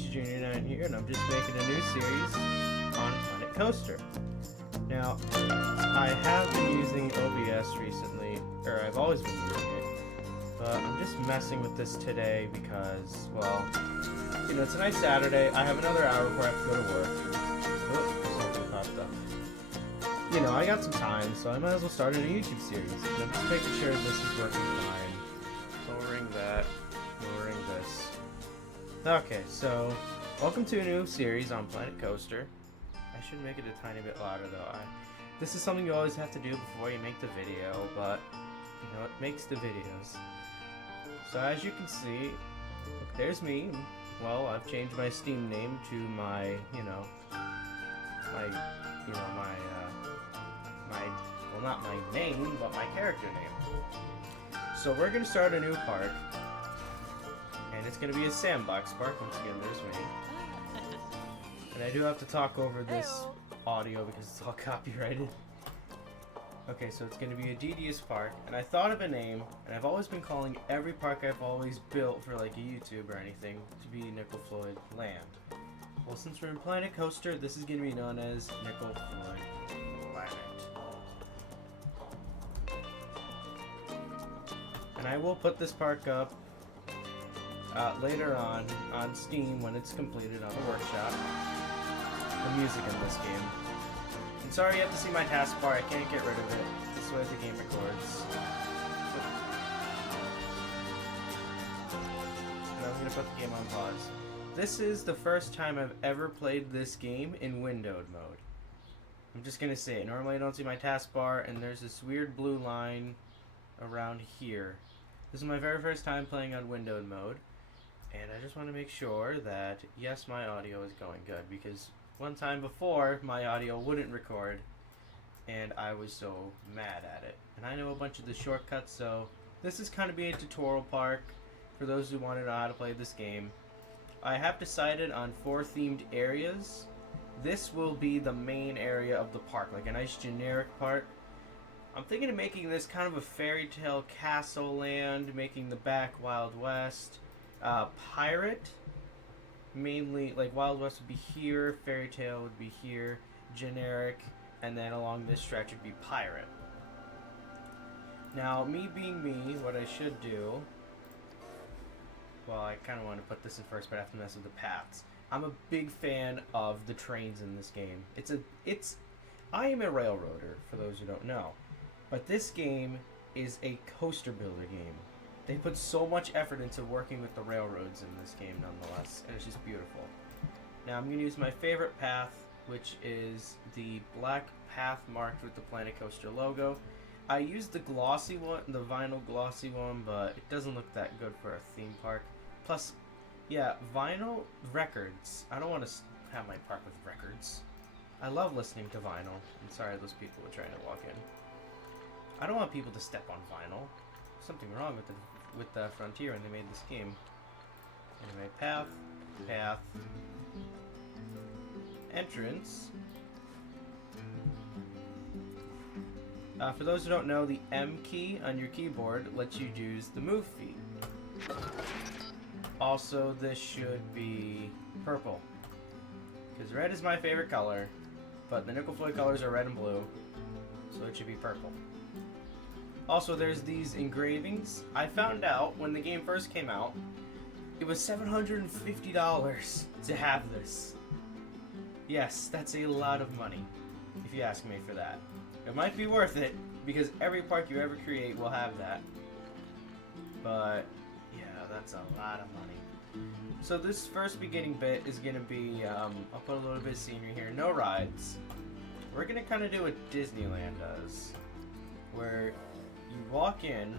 Junior9 here, and I'm just making a new series on Planet Coaster. Now, I have been using OBS recently, or I've always been using it, but I'm just messing with this today because, well, you know, it's a nice Saturday. I have another hour before I have to go to work. Oh, something popped up. You know, I got some time, so I might as well start a new YouTube series. And I'm just making sure this is working fine. Lowering that, lowering this. Okay, so welcome to a new series on Planet Coaster. I should make it a tiny bit louder though. This is something you always have to do before you make the video, but you know, it makes the videos. So as you can see, look, there's me. Well, I've changed my Steam name to my, well, not my name, but my character name. So we're gonna start a new park. And it's going to be a sandbox park. Once again, there's me. And I do have to talk over this audio because it's all copyrighted. Okay, so it's going to be a DDS park. And I thought of a name, and I've always been calling every park I've always built for like a YouTube or anything to be Nickel Floyd Land. Well, since we're in Planet Coaster, this is going to be known as Nickel Floyd Planet. And I will put this park up later on Steam when it's completed on the workshop. The music in this game. And sorry you have to see my taskbar, I can't get rid of it. This is the way the game records. And I'm gonna put the game on pause. This is the first time I've ever played this game in windowed mode. I'm just gonna say it. Normally I don't see my taskbar, and there's this weird blue line around here. This is my very first time playing on windowed mode. And I just want to make sure that, yes, my audio is going good, because one time before, my audio wouldn't record, and I was so mad at it. And I know a bunch of the shortcuts, so this is kind of be a tutorial park for those who want to know how to play this game. I have decided on 4 themed areas. This will be the main area of the park, like a nice generic park. I'm thinking of making this kind of a fairy tale castle land, making the back Wild West. Pirate, mainly, like Wild West would be here, Fairy Tale would be here, generic, and then along this stretch would be pirate. Now, me being me, what I should do, well, I kind of want to put this in first, but I have to mess with the paths. I'm a big fan of the trains in this game. I am a railroader, for those who don't know, but this game is a coaster builder game. They put so much effort into working with the railroads in this game nonetheless, and it's just beautiful. Now I'm going to use my favorite path, which is the black path marked with the Planet Coaster logo. I used the glossy one, the vinyl glossy one, but it doesn't look that good for a theme park. Plus, yeah, vinyl records. I don't want to have my park with records. I love listening to vinyl. I'm sorry those people were trying to walk in. I don't want people to step on vinyl. Something wrong with the Frontier when they made this game. Anyway, path, entrance. For those who don't know, the M key on your keyboard lets you use the move feat. Also, this should be purple, because red is my favorite color, but the Nickel Floyd colors are red and blue, so it should be purple. Also, there's these engravings. I found out when the game first came out, it was $750 to have this. Yes, that's a lot of money, if you ask me for that. It might be worth it, because every park you ever create will have that. But, yeah, that's a lot of money. So this first beginning bit is going to be, I'll put a little bit of scenery here, no rides. We're going to kind of do what Disneyland does, where you walk in,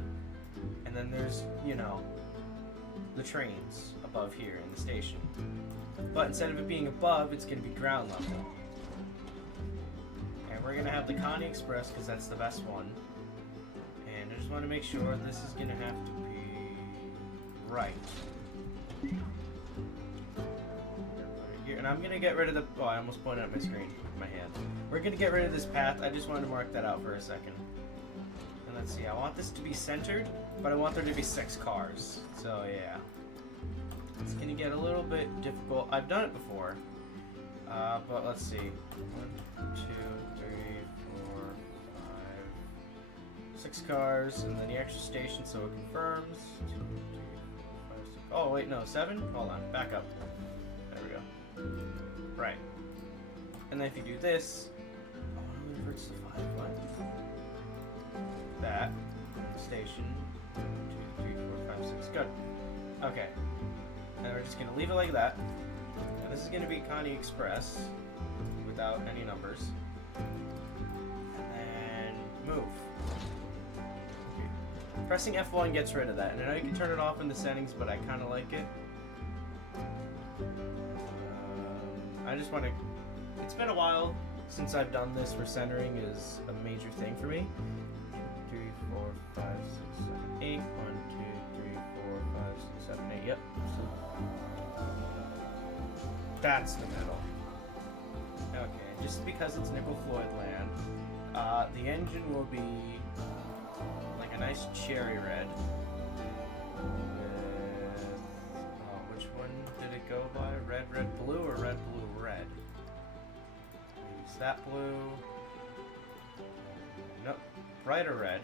and then there's, you know, the trains above here in the station. But instead of it being above, it's going to be ground level. And we're going to have the Connie Express, because that's the best one. And I just want to make sure this is going to have to be right. Here. And I'm going to get rid of the... Oh, I almost pointed at my screen with my hand. We're going to get rid of this path. I just wanted to mark that out for a second. Let's see, I want this to be centered, but I want there to be 6 cars. So, yeah. It's gonna get a little bit difficult. I've done it before, but let's see. 1, 2, 3, 4, 5, 6 cars, and then the extra station, so it confirms. 2, 3, 4, 5, 6. Oh wait, no, 7. Hold on, back up. There we go. Right. And then if you do this, oh, it reverts to 5. What? That station. 1, 2, 3, 4, 5, 6. Good. Okay. And we're just gonna leave it like that. And this is gonna be Connie Express without any numbers. And move. Okay. Pressing F1 gets rid of that. And I know you can turn it off in the settings, but I kind of like it. I just want to. It's been a while since I've done this, where centering is a major thing for me. 2, 3, 4, 5, 6, 7, 8. 1, 2, 3, 4, 5, 6, 7, 8. Yep. So that's the middle. Okay, just because it's Nickel Floyd land, the engine will be like a nice cherry red. With which one did it go by? Red, red, blue, or red, blue, red? Use that blue. Nope, brighter red.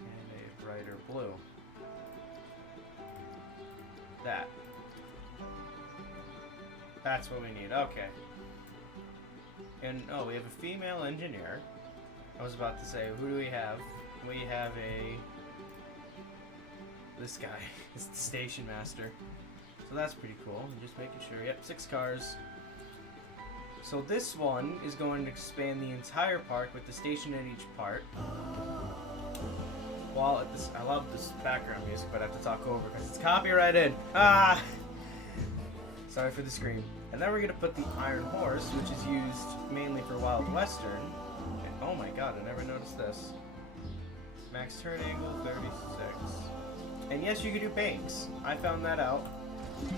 And a brighter blue. That. That's what we need. Okay. And, oh, we have a female engineer. I was about to say, who do we have? We have this guy. It's the station master. So that's pretty cool. I'm just making sure. Yep, 6 cars. So this one is going to expand the entire park with the station at each part. While at this, I love this background music, but I have to talk over because it's copyrighted. Ah! Sorry for the scream. And then we're going to put the Iron Horse, which is used mainly for Wild Western. And, oh my god, I never noticed this. Max turn angle, 36. And yes, you can do banks. I found that out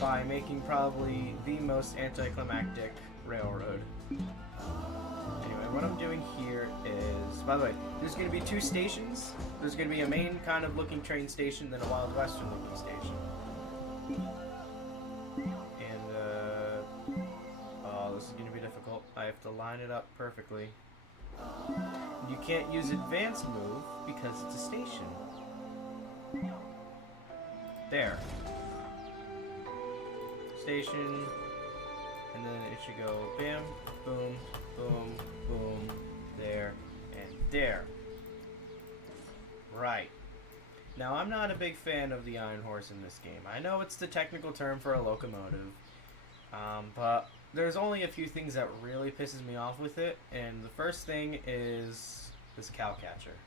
by making probably the most anticlimactic railroad. Anyway, what I'm doing here is, by the way, there's going to be 2 stations. There's going to be a main kind of looking train station, then a Wild Western looking station. And, oh, this is going to be difficult. I have to line it up perfectly. You can't use advanced move because it's a station. There. Station. And then it should go bam, boom, boom, boom, there, and there. Right. Now, I'm not a big fan of the Iron Horse in this game. I know it's the technical term for a locomotive, but there's only a few things that really pisses me off with it, and the first thing is this cow catcher.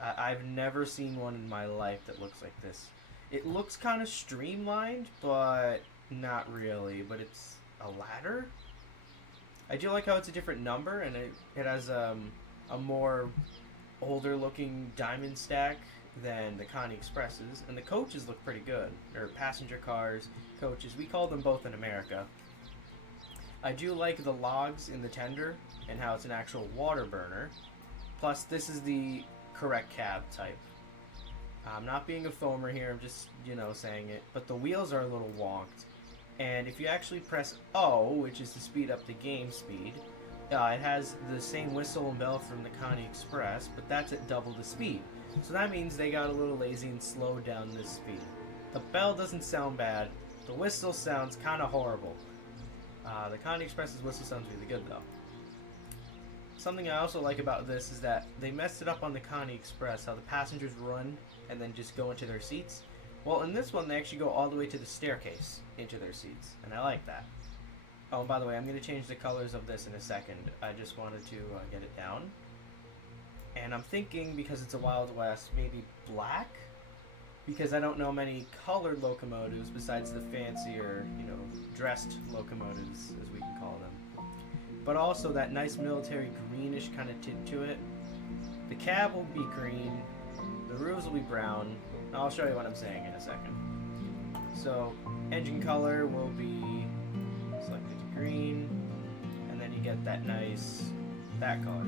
I've never seen one in my life that looks like this. It looks kind of streamlined, but not really, but it's a ladder. I do like how it's a different number, and it has a more older looking diamond stack than the Connie Expresses, and the coaches look pretty good. Or passenger cars, coaches, we call them both in America. I do like the logs in the tender and how it's an actual water burner. Plus, this is the correct cab type. I'm not being a foamer here, I'm just, saying it, but the wheels are a little wonked. And if you actually press O, which is to speed up the game speed, it has the same whistle and bell from the Connie Express, but that's at double the speed. So that means they got a little lazy and slowed down this speed. The bell doesn't sound bad. The whistle sounds kind of horrible. The Connie Express's whistle sounds really good, though. Something I also like about this is that they messed it up on the Connie Express, how the passengers run and then just go into their seats. Well, in this one, they actually go all the way to the staircase into their seats, and I like that. Oh, and by the way, I'm going to change the colors of this in a second. I just wanted to get it down. And I'm thinking, because it's a Wild West, maybe black? Because I don't know many colored locomotives besides the fancier, dressed locomotives, as we can call them. But also that nice military greenish kind of tint to it. The cab will be green, the roofs will be brown. I'll show you what I'm saying in a second. So, engine color will be selected to green, and then you get that color.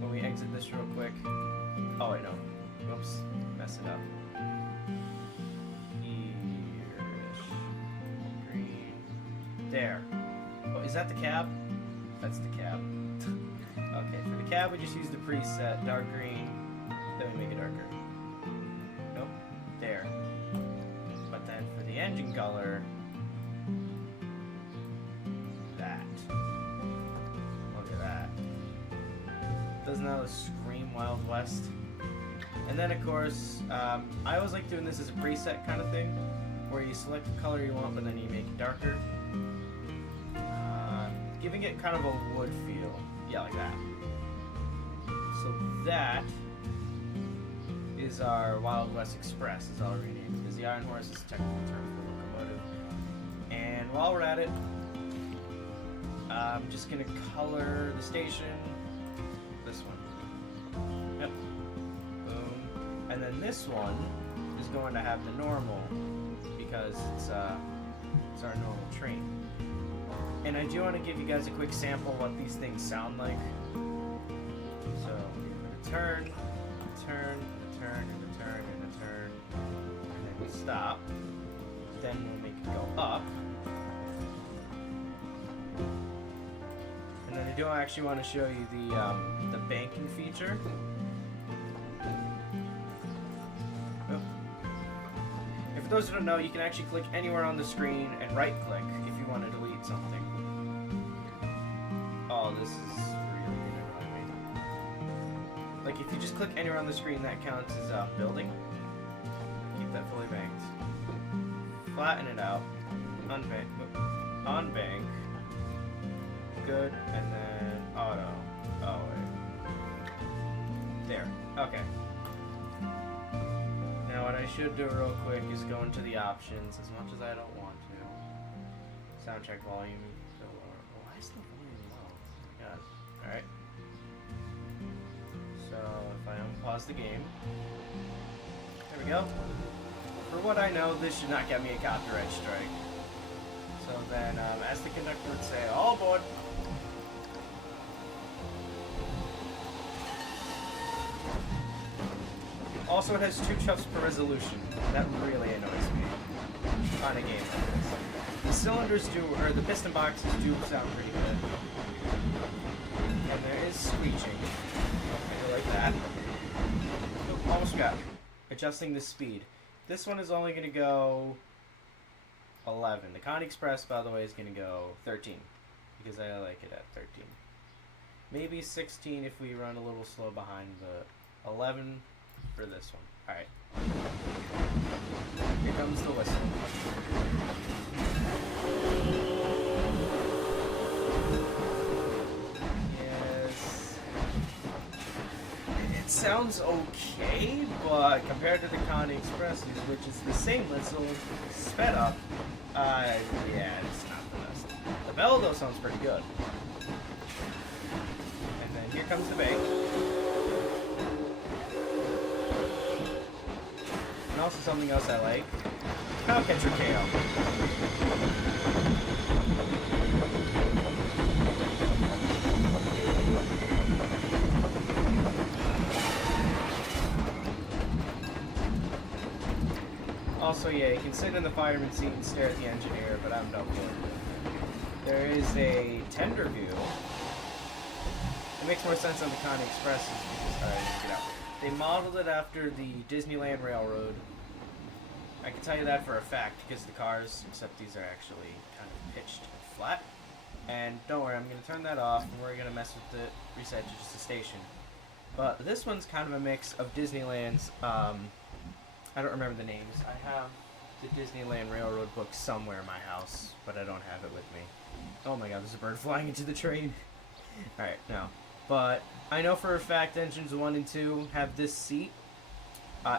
When we exit this real quick, oh wait, no, whoops, mess it up. There. Oh, is that the cab? That's the cab. Okay, for the cab we just use the preset dark green. Then we make it darker. Nope. There. But then for the engine color, that. Look at that. Doesn't that scream Wild West? And then of course, I always like doing this as a preset kind of thing, where you select the color you want, but then you make it darker. Giving it kind of a wood feel. Yeah, like that. So that is our Wild West Express, is all we need, because the Iron Horse is a technical term for locomotive. And while we're at it, I'm just going to color the station. This one. Yep. Boom. And then this one is going to have the normal, because it's our normal train. And I do want to give you guys a quick sample of what these things sound like. So we're going to turn, turn, turn, and a turn, and a turn, and then we stop. Then we'll make it go up. And then I do actually want to show you the banking feature. Oh. And for those who don't know, you can actually click anywhere on the screen and right-click if you want to delete something. Oh, this is really annoying. Like, if you just click anywhere on the screen, that counts as building. Keep that fully banked. Flatten it out. Unbank. Unbank. Good. And then auto. Oh, wait. There. Okay. Now, what I should do real quick is go into the options, as much as I don't want to. Soundtrack volume. Why is the volume low? Oh my god. Alright. So, if I unpause the game. There we go. For what I know, this should not get me a copyright strike. So then, as the conductor would say, all aboard! Also, it has 2 chuffs per resolution. That really annoys me on a game like this. The cylinders do, or the piston boxes do sound pretty good. And there is screeching. I like that. Nope, almost got it. Adjusting the speed. This one is only going to go 11. The Connie Express, by the way, is going to go 13. Because I like it at 13. Maybe 16 if we run a little slow behind, the 11 for this one. Alright. Here comes the whistle. Yes. It sounds okay, but compared to the Connie Express, which is the same whistle, sped up, yeah, it's not the best. The bell, though, sounds pretty good. And then here comes the bank. And also something else I like. Cow catcher KO. Also, yeah, you can sit in the fireman's seat and stare at the engineer, but I'm no good. There is a tender view. It makes more sense on the Connie Express because, get out. They modeled it after the Disneyland Railroad. I can tell you that for a fact because the cars, except these are actually kind of pitched and flat. And don't worry, I'm going to turn that off and we're going to mess with the reset to just the station. But this one's kind of a mix of Disneyland's, I don't remember the names. I have the Disneyland Railroad book somewhere in my house, but I don't have it with me. Oh my god, there's a bird flying into the train. Alright, no. But I know for a fact engines 1 and 2 have this seat.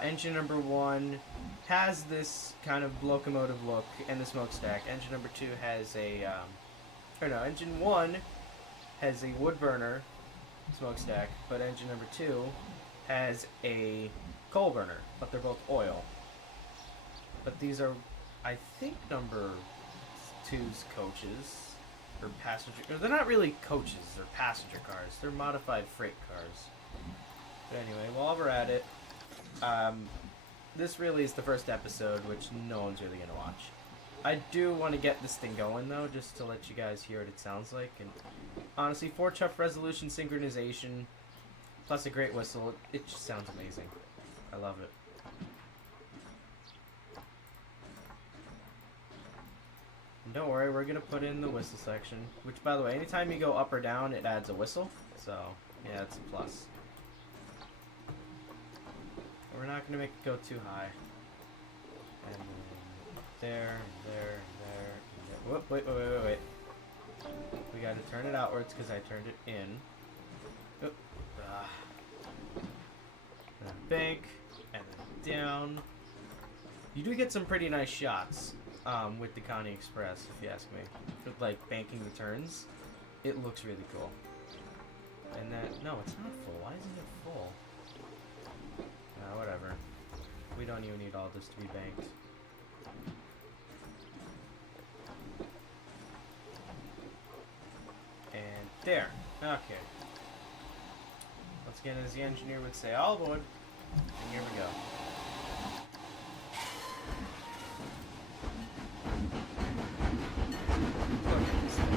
Engine number 1 has this kind of locomotive look and the smokestack. Engine number 2 has a, engine 1 has a wood burner smokestack, but engine number 2 has a coal burner, but they're both oil. But these are, I think, number 2's coaches. Or passenger. They're not really coaches, they're passenger cars. They're modified freight cars. But anyway, while we're at it, this really is the first episode, which no one's really going to watch. I do want to get this thing going though, just to let you guys hear what it sounds like. And honestly, 4-chuff resolution synchronization, plus a great whistle, it just sounds amazing. I love it. And don't worry, we're gonna put in the whistle section. Which, by the way, anytime you go up or down, it adds a whistle. So yeah, it's a plus. We're not gonna make it go too high. And then there, there, there. Whoop, wait. We gotta turn it outwards because I turned it in. Oop. And then bank, and then down. You do get some pretty nice shots with the Connie Express, if you ask me. With like banking the turns, it looks really cool. And then, no, it's not full. Why isn't it full? Whatever. We don't even need all this to be banked. And there. Okay. Once again, as the engineer would say, all aboard. And here we go. Look at this thing.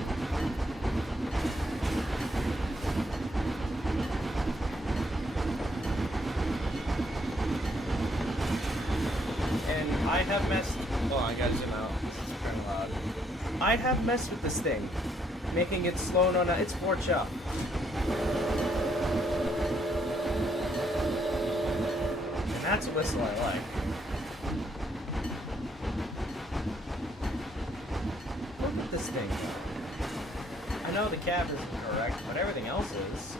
And I have messed... Oh, I gotta zoom out. This is kind of loud. I have messed with this thing, making it slow on a... It's 4-chuff. And that's a whistle I like. Look at this thing. I know the cab isn't correct, but everything else is.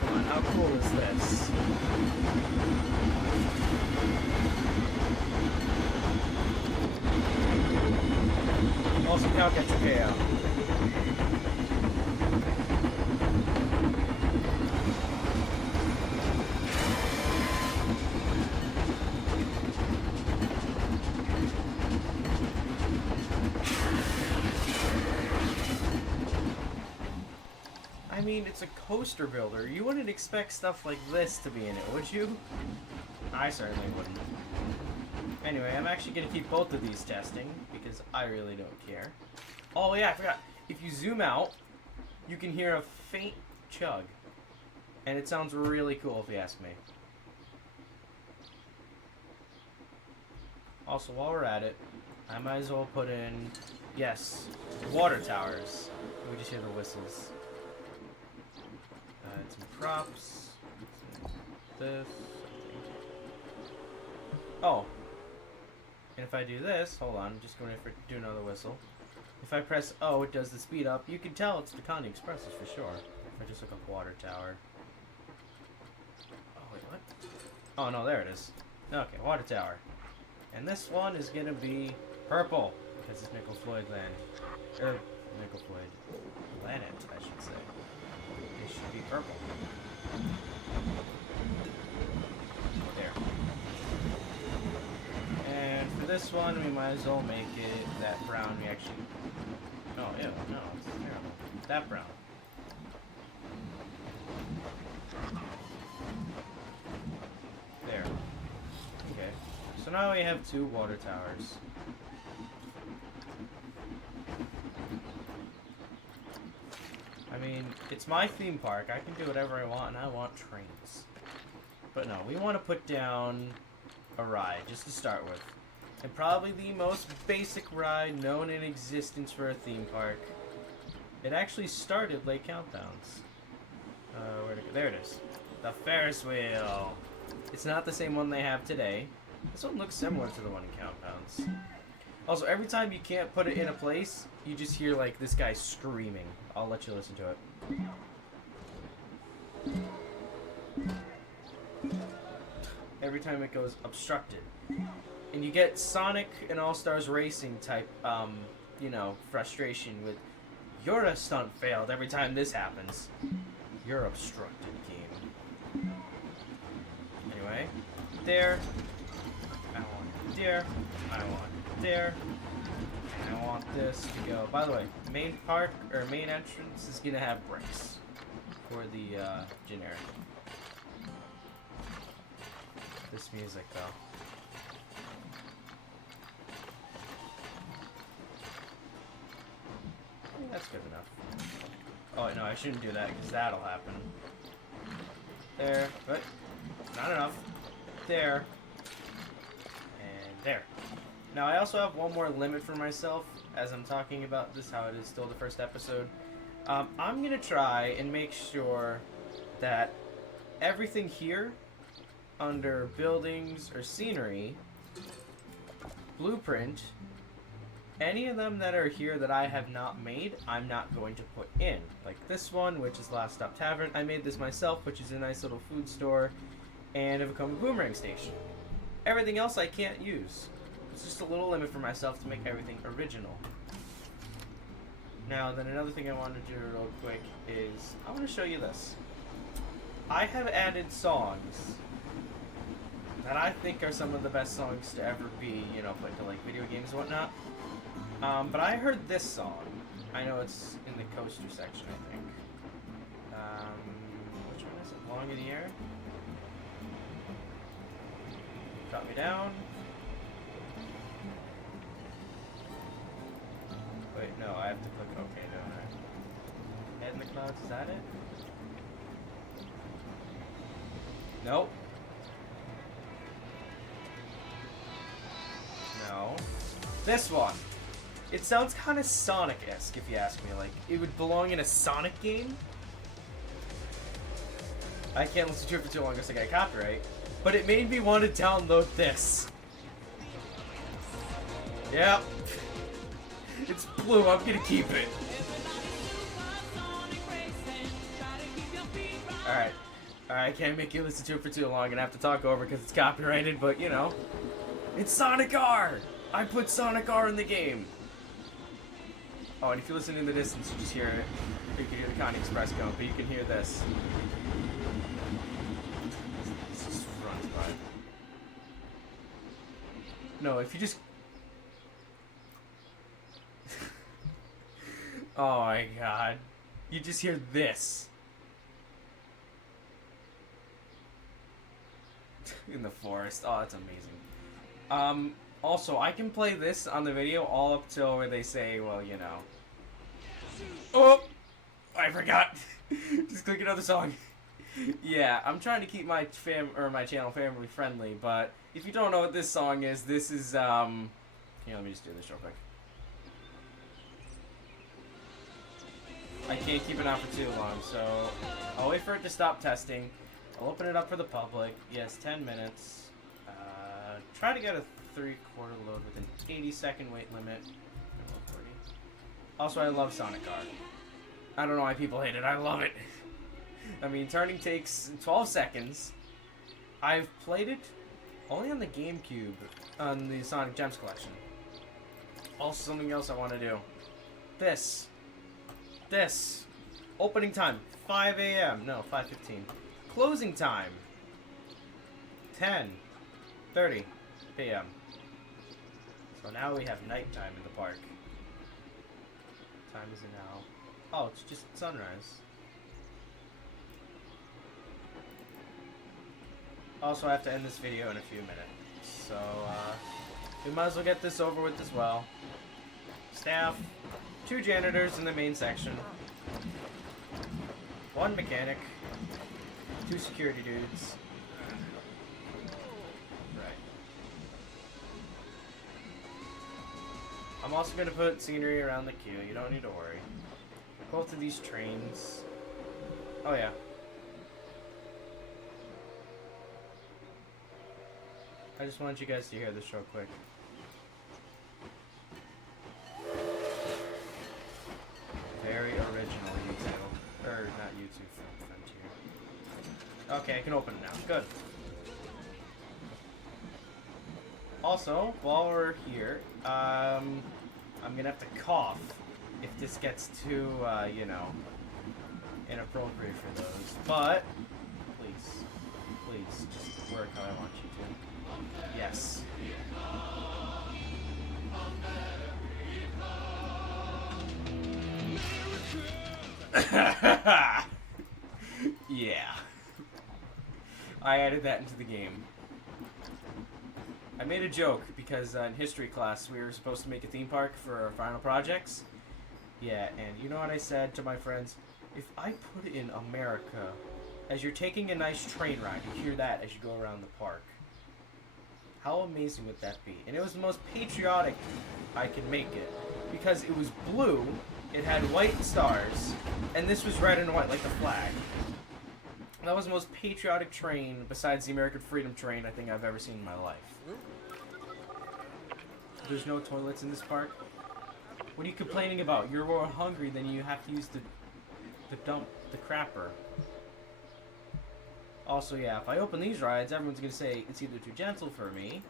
Come on, how cool is this? Also, now get your payout. I mean, it's a coaster builder. You wouldn't expect stuff like this to be in it, would you? I certainly wouldn't. Anyway, I'm actually going to keep both of these testing, because I really don't care. Oh yeah, I forgot. If you zoom out, you can hear a faint chug. And it sounds really cool if you ask me. Also, while we're at it, I might as well put in, yes, water towers. We just hear the whistles. Some props. This. Oh. And if I do this, hold on, I'm just going to do another whistle. If I press O, it does the speed up. You can tell it's the Connie Expresses for sure. If I just look up water tower. Oh, wait, what? Oh, no, there it is. Okay, water tower. And this one is going to be purple, because it's Nickel Floyd land. Or, Nickel Floyd planet, I should say. It should be purple. There. And for this one, we might as well make it that brown we actually... Oh, ew, no, it's terrible. That brown. There. Okay. So now we have 2 water towers. I mean, it's my theme park. I can do whatever I want, and I want trains. But no, we want to put down a ride, just to start with. And probably the most basic ride known in existence for a theme park. It actually started Lake Countdowns. Where'd it go? There it is. The Ferris wheel. It's not the same one they have today. This one looks similar to the one in Countdowns. Also, every time you can't put it in a place, you just hear, like, this guy screaming. I'll let you listen to it. Every time it goes obstructed. And you get Sonic and All-Stars Racing type, you know, frustration with, you're a stunt failed every time this happens. You're obstructed, game. Anyway, there. I want it there. I want it there. And I want this to go. By the way, main park, or main entrance is gonna have bricks for the, generic. This music, though. I think that's good enough. Oh, no, I shouldn't do that, because that'll happen. There, but not enough. There. And there. Now, I also have one more limit for myself, as I'm talking about this, how it is still the first episode. I'm going to try and make sure that everything here, under buildings or scenery, blueprint, any of them that are here that I have not made, I'm not going to put in. Like this one, which is Last Stop Tavern. I made this myself, which is a nice little food store and a Vekoma Boomerang Station. Everything else I can't use. It's just a little limit for myself to make everything original. Now, then another thing I want to do real quick is I want to show you this. I have added songs that I think are some of the best songs to ever be, you know, put to like video games and whatnot. But I heard this song. I know it's in the Coaster section, I think. Which one is it? Long in the Air? Drop me down. Wait, no, I have to click OK, don't I? Head in the Clouds, is that it? Nope. No. This one. It sounds kind of Sonic-esque, if you ask me. Like, it would belong in a Sonic game. I can't listen to it for too long unless I get copyright. But it made me want to download this. Yep. It's blue. I'm gonna keep it. Alright. Alright, I can't make you listen to it for too long. I'm gonna have to talk over because it's copyrighted, but you know. It's Sonic R! I put Sonic R in the game. Oh, and if you listen in the distance, you just hear it. You can hear the Connie Express going, but you can hear this. This just runs by. No, if you just... Oh my god. You just hear this. In the forest. Oh, that's amazing. Also, I can play this on the video all up till where they say, well, you know. Oh! I forgot. Just click another song. Yeah, I'm trying to keep my my channel family friendly, but if you don't know what this song is, this is, here, let me just do this real quick. I can't keep it on for too long, so I'll wait for it to stop testing. I'll open it up for the public. Yes, 10 minutes. Try to get a 3/4 load with an 80-second wait limit. Also, I love Sonic R. I don't know why people hate it. I love it. I mean, turning takes 12 seconds. I've played it only on the GameCube on the Sonic Gems collection. Also, something else I want to do. This. Opening time, 5 a.m. No, 5:15. Closing time, 10:30 p.m. So now we have nighttime in the park. What time is it now? Oh, it's just sunrise. Also, I have to end this video in a few minutes. So, we might as well get this over with as well. Staff, 2 janitors in the main section. 1 mechanic. 2 security dudes. Right. I'm also going to put scenery around the queue. You don't need to worry. Both of these trains. Oh, yeah. I just wanted you guys to hear this real quick. Very original YouTube. Or not YouTube, Frontier. Okay, I can open it now. Good. Also, while we're here, I'm gonna have to cough if this gets too, you know, inappropriate for those. But, please, just work how I want you to. Yes. Yeah. I added that into the game. I made a joke because in history class we were supposed to make a theme park for our final projects. Yeah, and you know what I said to my friends? If I put in America, as you're taking a nice train ride, you hear that as you go around the park. How amazing would that be? And it was the most patriotic I could make it. Because it was blue, it had white stars, and this was red and white, like the flag. That was the most patriotic train, besides the American Freedom Train, I think I've ever seen in my life. There's no toilets in this park? What are you complaining about? You're more hungry than you have to use the crapper. Also, yeah, if I open these rides, everyone's gonna say it's either too gentle for me,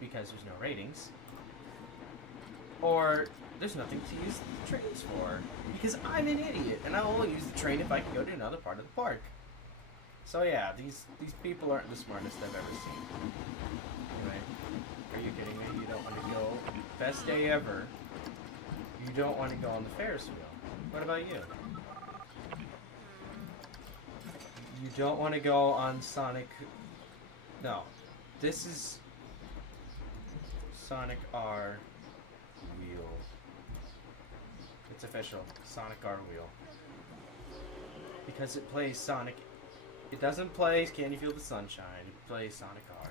because there's no ratings, or there's nothing to use the trains for, because I'm an idiot, and I'll only use the train if I can go to another part of the park. So yeah, these people aren't the smartest I've ever seen. Anyway, are you kidding me? You don't want to go, best day ever, you don't want to go on the Ferris wheel. What about you? You don't want to go on Sonic... No. This is... Sonic R wheel. It's official. Sonic R wheel. Because it plays Sonic... It doesn't play Can You Feel the Sunshine. It plays Sonic R.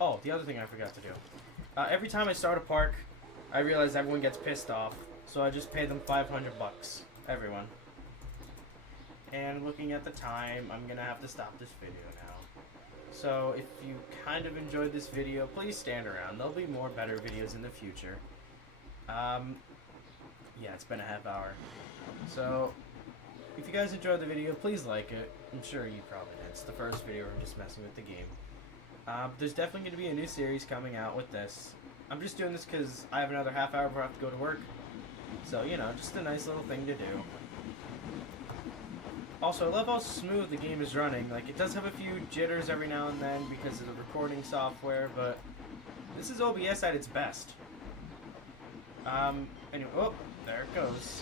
Oh, the other thing I forgot to do. Every time I start a park, I realize everyone gets pissed off. So I just pay them $500. Everyone. And looking at the time, I'm gonna have to stop this video now. So if you kind of enjoyed this video, please stand around. There'll be more better videos in the future. Yeah, it's been a half hour. So if you guys enjoyed the video, please like it. I'm sure you probably did. It's the first video. I'm just messing with the game. There's definitely going to be a new series coming out with this. I'm just doing this because I have another half hour before I have to go to work. So, you know, just a nice little thing to do. Also, I love how smooth the game is running. Like, it does have a few jitters every now and then because of the recording software, but this is OBS at its best. Anyway, oh, there it goes.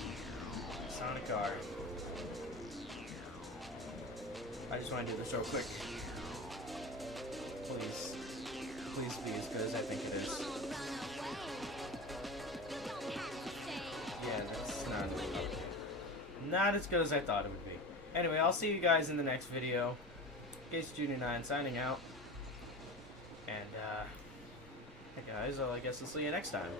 Sonic R. I just want to do this real quick. Please. Please be as good as I think it is. Yeah, that's not as good as I thought it would be. Anyway, I'll see you guys in the next video. Case Junior 9 signing out. And, hey guys, well, I guess I'll see you next time.